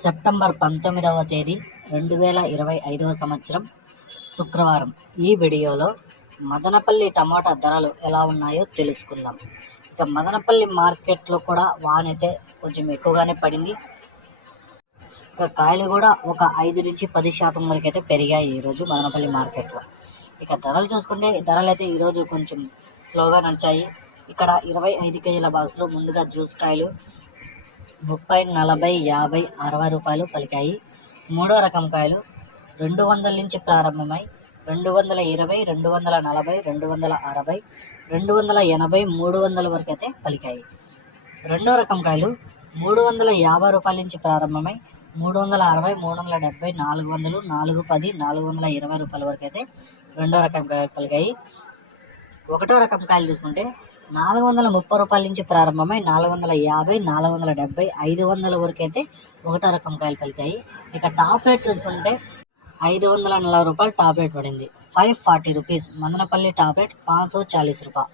September పంతొమ్మిదవ తేదీ రెండు వేల ఇరవై ఐదవ సంవత్సరం శుక్రవారం. ఈ వీడియోలో మదనపల్లి టమాటా ధరలు ఎలా ఉన్నాయో తెలుసుకుందాం. ఇక మదనపల్లి మార్కెట్లో కూడా వానైతే కొంచెం ఎక్కువగానే పడింది. ఇక కాయలు కూడా ఒక ఐదు నుంచి పది శాతం వరకు అయితే పెరిగాయి ఈరోజు మదనపల్లి మార్కెట్లో. ఇక ధరలు చూసుకుంటే ధరలు అయితే ఈరోజు కొంచెం స్లోగా నడిచాయి. ఇక్కడ ఇరవై ఐదు కేజీల బాక్స్లో ముందుగా జ్యూస్ కాయలు ముప్పై నలభై యాభై అరవై రూపాయలు పలికాయి. మూడో రకం కాయలు రెండు వందల నుంచి ప్రారంభమై రెండు వందల ఇరవై రెండు వందల నలభై రెండు వందల అరవై రెండు వందల ఎనభై మూడు వందల వరకు అయితే పలికాయి. రెండో రకం కాయలు మూడు వందల యాభై రూపాయల నుంచి ప్రారంభమై మూడు వందల అరవై మూడు వందల డెబ్బై నాలుగు వందలు నాలుగు పది నాలుగు వందల ఇరవై రూపాయల వరకు అయితే రెండో రకం కాయలు పలికాయి. ఒకటో రకం కాయలు చూసుకుంటే నాలుగు వందల ముప్పై రూపాయల నుంచి ప్రారంభమై నాలుగు వందల యాభై నాలుగు వందల డెబ్బై ఐదు వందల వరకు అయితే ఒకటో రకం కాయలు పలికాయి ఇక టాప్ రేట్ చూసుకుంటే ఐదు వందల నలభై రూపాయలు టాప్ రేట్ పడింది. Five forty rupees Madanapalle top rate పాంచ్ సో చాలీస్ రూపాయ